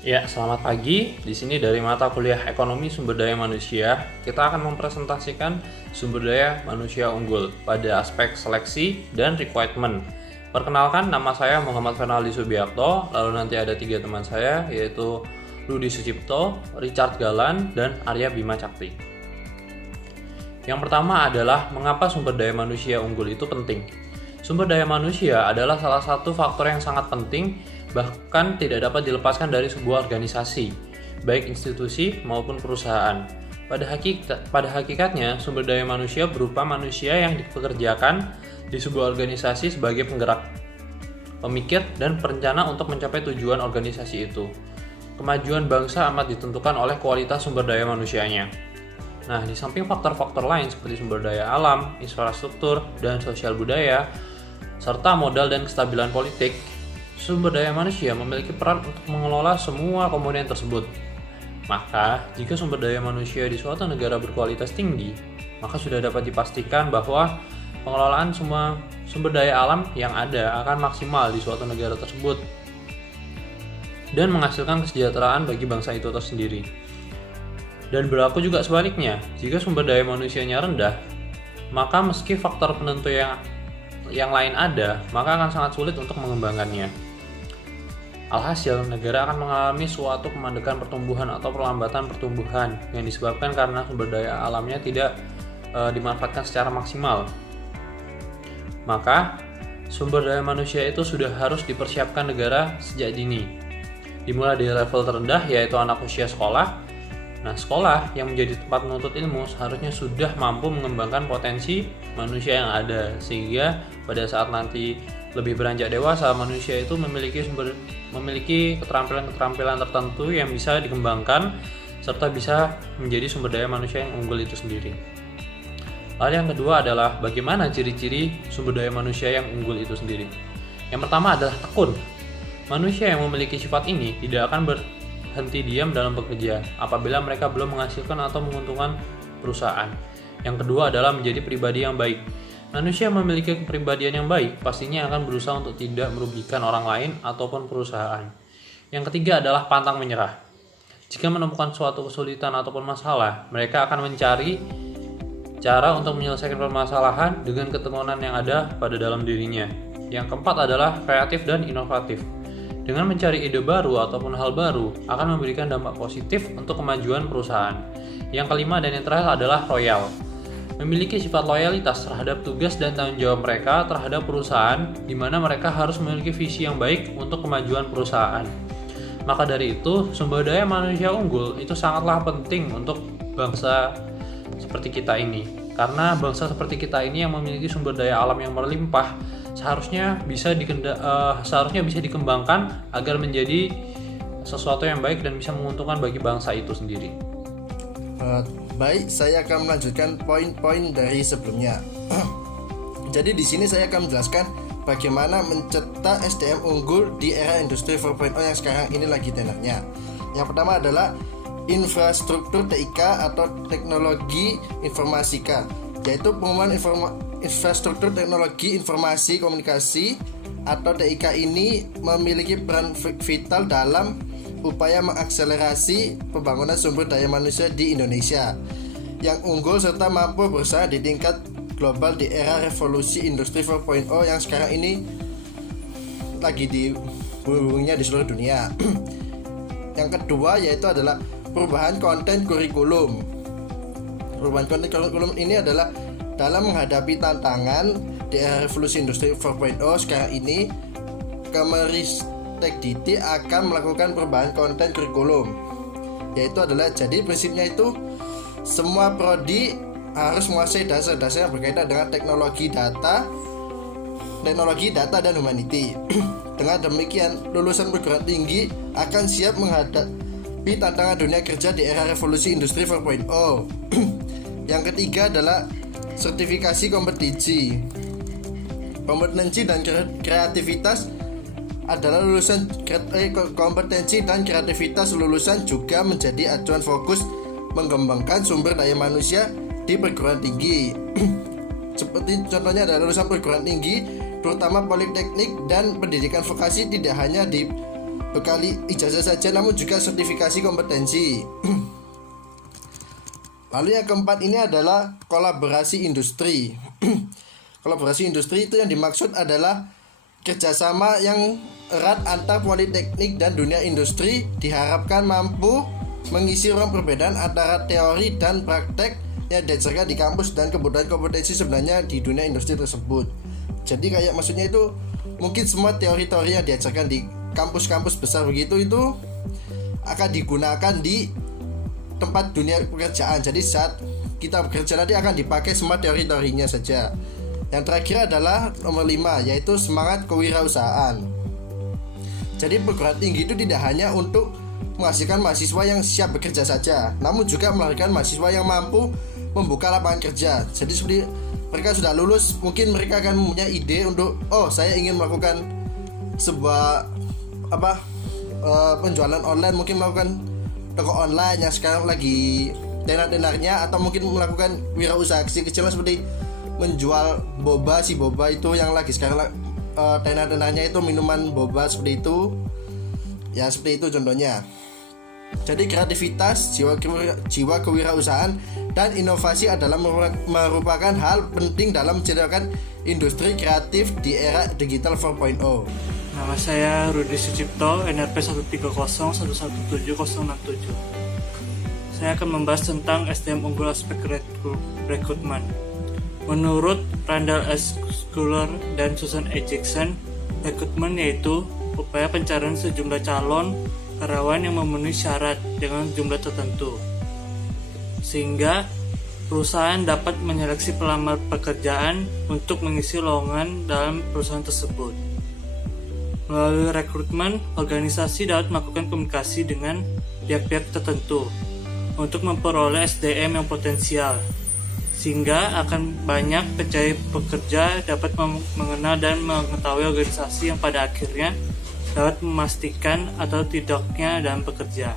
Ya, selamat pagi. Di sini dari mata kuliah Ekonomi Sumber Daya Manusia, kita akan mempresentasikan sumber daya manusia unggul pada aspek seleksi dan requirement. Perkenalkan, nama saya Muhammad Fernaldi Subiakto, lalu nanti ada 3 teman saya, yaitu Rudi Sucipto, Richard Galan, dan Arya Bima Cakti. Yang pertama adalah mengapa sumber daya manusia unggul itu penting. Sumber daya manusia adalah salah satu faktor yang sangat penting, bahkan tidak dapat dilepaskan dari sebuah organisasi, baik institusi maupun perusahaan. Pada hakikatnya, sumber daya manusia berupa manusia yang dipekerjakan di sebuah organisasi sebagai penggerak, pemikir, dan perencana untuk mencapai tujuan organisasi itu. Kemajuan bangsa amat ditentukan oleh kualitas sumber daya manusianya. Nah, di samping faktor-faktor lain seperti sumber daya alam, infrastruktur, dan sosial budaya, serta modal dan kestabilan politik, sumber daya manusia memiliki peran untuk mengelola semua komponen tersebut. Maka, jika sumber daya manusia di suatu negara berkualitas tinggi, maka sudah dapat dipastikan bahwa pengelolaan semua sumber daya alam yang ada akan maksimal di suatu negara tersebut dan menghasilkan kesejahteraan bagi bangsa itu tersendiri. Dan berlaku juga sebaliknya, jika sumber daya manusianya rendah, maka meski faktor penentu yang lain ada, maka akan sangat sulit untuk mengembangkannya. Alhasil, negara akan mengalami suatu kemandekan pertumbuhan atau perlambatan pertumbuhan yang disebabkan karena sumber daya alamnya tidak dimanfaatkan secara maksimal. Maka, sumber daya manusia itu sudah harus dipersiapkan negara sejak dini. Dimulai dari level terendah, yaitu anak usia sekolah. Nah, sekolah yang menjadi tempat menuntut ilmu seharusnya sudah mampu mengembangkan potensi manusia yang ada, sehingga pada saat nanti lebih beranjak dewasa, manusia itu memiliki keterampilan-keterampilan tertentu yang bisa dikembangkan serta bisa menjadi sumber daya manusia yang unggul itu sendiri. Lalu yang kedua adalah bagaimana ciri-ciri sumber daya manusia yang unggul itu sendiri. Yang pertama adalah tekun. Manusia yang memiliki sifat ini tidak akan berhenti diam dalam bekerja apabila mereka belum menghasilkan atau menguntungkan perusahaan. Yang kedua adalah menjadi pribadi yang baik. Manusia yang memiliki kepribadian yang baik pastinya akan berusaha untuk tidak merugikan orang lain ataupun perusahaan. Yang ketiga adalah pantang menyerah. Jika menemukan suatu kesulitan ataupun masalah, mereka akan mencari cara untuk menyelesaikan permasalahan dengan ketekunan yang ada pada dalam dirinya. Yang keempat adalah kreatif dan inovatif. Dengan mencari ide baru ataupun hal baru akan memberikan dampak positif untuk kemajuan perusahaan. Yang kelima dan yang terakhir adalah loyal. Memiliki sifat loyalitas terhadap tugas dan tanggung jawab mereka terhadap perusahaan, di mana mereka harus memiliki visi yang baik untuk kemajuan perusahaan. Maka dari itu, sumber daya manusia unggul itu sangatlah penting untuk bangsa seperti kita ini. Karena bangsa seperti kita ini yang memiliki sumber daya alam yang berlimpah, seharusnya bisa dikembangkan agar menjadi sesuatu yang baik dan bisa menguntungkan bagi bangsa itu sendiri. Baik, saya akan melanjutkan poin-poin dari sebelumnya. Jadi di sini saya akan menjelaskan bagaimana mencetak SDM unggul di era industri 4.0 yang sekarang ini lagi tenarnya. Yang pertama adalah infrastruktur TIK atau teknologi informatika, yaitu pengembangan infrastruktur teknologi informasi komunikasi atau TIK ini memiliki peran vital dalam upaya mengakselerasi pembangunan sumber daya manusia di Indonesia yang unggul serta mampu bersaing di tingkat global di era revolusi industri 4.0 yang sekarang ini lagi diburu-burunya di seluruh dunia. Yang kedua yaitu adalah perubahan konten kurikulum. Perubahan konten kurikulum ini adalah dalam menghadapi tantangan di era revolusi industri 4.0 sekarang ini, Kemenristek akan melakukan perubahan konten kurikulum, yaitu adalah jadi prinsipnya itu semua prodi harus menguasai dasar-dasar yang berkaitan dengan teknologi data dan humanity. Dengan demikian, lulusan perguruan tinggi akan siap menghadapi tantangan dunia kerja di era revolusi industri 4.0. Yang ketiga adalah sertifikasi kompetensi dan kreativitas adalah kompetensi dan kreativitas lulusan juga menjadi acuan fokus mengembangkan sumber daya manusia di perguruan tinggi. Seperti contohnya adalah lulusan perguruan tinggi terutama politeknik dan pendidikan vokasi tidak hanya bekali ijazah saja namun juga sertifikasi kompetensi. Lalu yang keempat ini adalah kolaborasi industri. Kolaborasi industri itu yang dimaksud adalah kerjasama yang erat antar politeknik dan dunia industri, diharapkan mampu mengisi ruang perbedaan antara teori dan praktek yang diajarkan di kampus dan kebutuhan kompetensi sebenarnya di dunia industri tersebut. Jadi kayak maksudnya itu mungkin semua teori-teori yang diajarkan di kampus-kampus besar begitu itu akan digunakan di tempat dunia pekerjaan. Jadi saat kita bekerja nanti akan dipakai semua teori-teorinya saja. Yang terakhir adalah nomor 5, yaitu semangat kewirausahaan. Jadi perguruan tinggi itu tidak hanya untuk menghasilkan mahasiswa yang siap bekerja saja, namun juga melahirkan mahasiswa yang mampu membuka lapangan kerja. Jadi seperti mereka sudah lulus, mungkin mereka akan mempunyai ide untuk saya ingin melakukan sebuah penjualan online, mungkin melakukan toko online yang sekarang lagi tenar-tenarnya, atau mungkin melakukan wirausaha kecil-kecilan seperti menjual boba itu yang lagi sekarang tenar-tenarnya itu minuman boba seperti itu. Ya seperti itu contohnya. Jadi kreativitas, jiwa kewirausahaan dan inovasi adalah merupakan hal penting dalam menciptakan industri kreatif di era digital 4.0. Nama saya Rudi Sucipto, NRP 130117067. Saya akan membahas tentang SDM unggul aspek rekrutmen. Menurut Randall S. Schuller dan Susan E. Jackson, rekrutmen yaitu upaya pencarian sejumlah calon karyawan yang memenuhi syarat dengan jumlah tertentu, sehingga perusahaan dapat menyeleksi pelamar pekerjaan untuk mengisi lowongan dalam perusahaan tersebut. Melalui rekrutmen, organisasi dapat melakukan komunikasi dengan pihak-pihak tertentu untuk memperoleh SDM yang potensial, sehingga akan banyak pencari pekerja dapat mengenal dan mengetahui organisasi yang pada akhirnya dapat memastikan atau tidaknya dalam bekerja.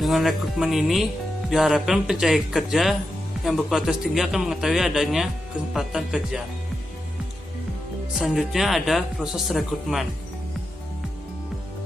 Dengan rekrutmen ini, diharapkan pencari kerja yang berkualitas tinggi akan mengetahui adanya kesempatan kerja. Selanjutnya ada proses rekrutmen.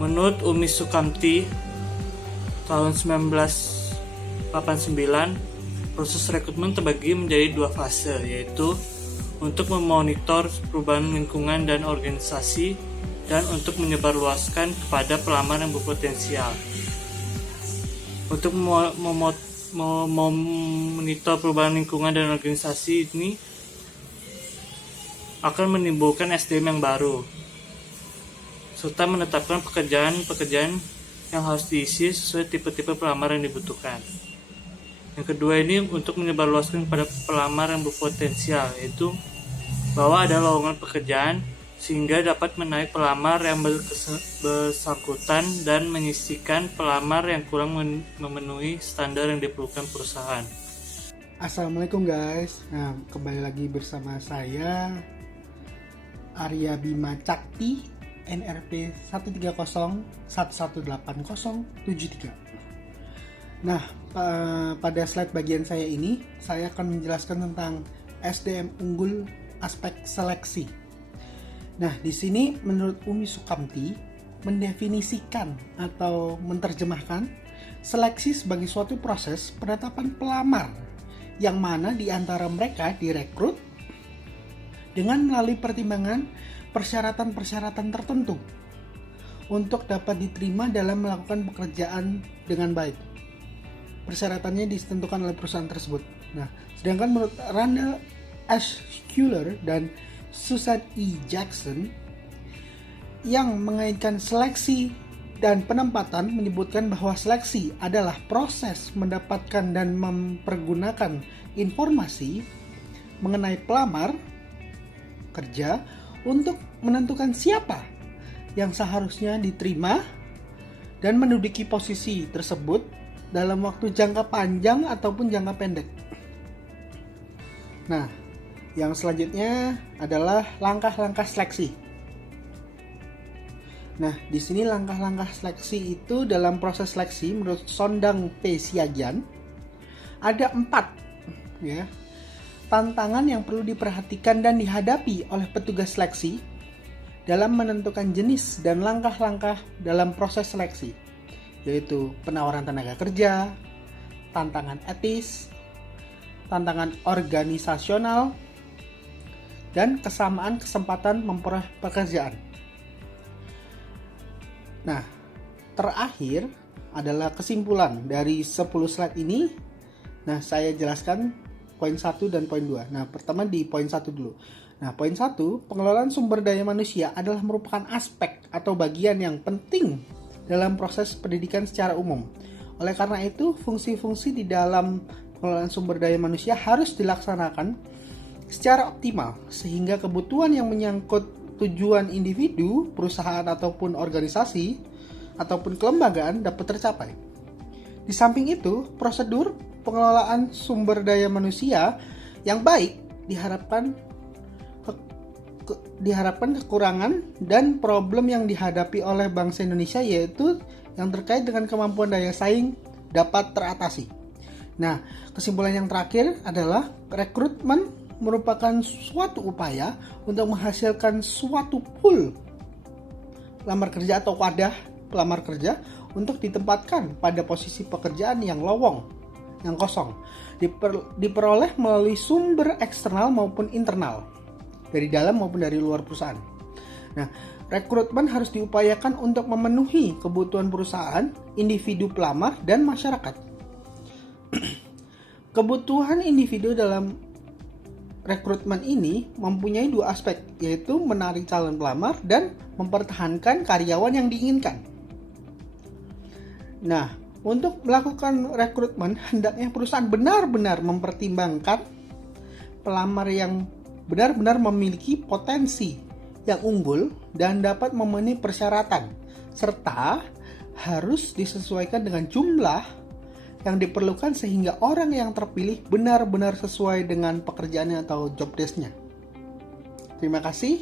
Menurut Umi Sukamti tahun 1989, proses rekrutmen terbagi menjadi 2 fase, yaitu untuk memonitor perubahan lingkungan dan organisasi, dan untuk menyebarluaskan kepada pelamar yang berpotensial. Untuk memonitor perubahan lingkungan dan organisasi ini akan menimbulkan SDM yang baru, serta menetapkan pekerjaan yang harus diisi sesuai tipe-tipe pelamar yang dibutuhkan. Yang kedua ini untuk menyebarluaskan kepada pelamar yang berpotensial, yaitu bahwa ada lowongan pekerjaan sehingga dapat menarik pelamar yang bersangkutan dan menyisihkan pelamar yang kurang memenuhi standar yang diperlukan perusahaan. Assalamualaikum guys. Nah, kembali lagi bersama saya Arya Bima Cakti, NRP 130118073. Nah, pada slide bagian saya ini, saya akan menjelaskan tentang SDM unggul aspek seleksi. Nah, di sini menurut Umi Sukamti mendefinisikan atau menerjemahkan seleksi sebagai suatu proses penetapan pelamar yang mana di antara mereka direkrut dengan melalui pertimbangan persyaratan-persyaratan tertentu untuk dapat diterima dalam melakukan pekerjaan dengan baik. Persyaratannya ditentukan oleh perusahaan tersebut. Nah, sedangkan menurut Randall S. Schuller dan Susan E. Jackson yang mengaitkan seleksi dan penempatan menyebutkan bahwa seleksi adalah proses mendapatkan dan mempergunakan informasi mengenai pelamar kerja untuk menentukan siapa yang seharusnya diterima dan menduduki posisi tersebut dalam waktu jangka panjang ataupun jangka pendek. Nah, yang selanjutnya adalah langkah-langkah seleksi. Nah, di sini langkah-langkah seleksi itu dalam proses seleksi menurut Sondang P. Siagian ada 4 ya. Tantangan yang perlu diperhatikan dan dihadapi oleh petugas seleksi dalam menentukan jenis dan langkah-langkah dalam proses seleksi, yaitu penawaran tenaga kerja, tantangan etis, tantangan organisasional, dan kesamaan kesempatan memperoleh pekerjaan. Nah, terakhir adalah kesimpulan dari 10 slide ini. Nah, saya jelaskan poin 1 dan poin 2. Nah, pertama di poin 1 dulu. Nah, poin 1, pengelolaan sumber daya manusia adalah merupakan aspek atau bagian yang penting dalam proses pendidikan secara umum. Oleh karena itu, fungsi-fungsi di dalam pengelolaan sumber daya manusia harus dilaksanakan secara optimal sehingga kebutuhan yang menyangkut tujuan individu, perusahaan ataupun organisasi ataupun kelembagaan dapat tercapai. Di samping itu, prosedur pengelolaan sumber daya manusia yang baik diharapkan kekurangan dan problem yang dihadapi oleh bangsa Indonesia yaitu yang terkait dengan kemampuan daya saing dapat teratasi. Nah, kesimpulan yang terakhir adalah rekrutmen merupakan suatu upaya untuk menghasilkan suatu pool pelamar kerja atau wadah pelamar kerja untuk ditempatkan pada posisi pekerjaan yang lowong, yang kosong, diperoleh melalui sumber eksternal maupun internal, dari dalam maupun dari luar perusahaan. Nah, rekrutmen harus diupayakan untuk memenuhi kebutuhan perusahaan, individu pelamar, dan masyarakat. Kebutuhan individu dalam rekrutmen ini mempunyai dua aspek, yaitu menarik calon pelamar dan mempertahankan karyawan yang diinginkan. Nah, untuk melakukan rekrutmen, hendaknya perusahaan benar-benar mempertimbangkan pelamar yang benar-benar memiliki potensi yang unggul dan dapat memenuhi persyaratan, serta harus disesuaikan dengan jumlah yang diperlukan sehingga orang yang terpilih benar-benar sesuai dengan pekerjaannya atau job desk-nya. Terima kasih,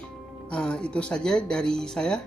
itu saja dari saya.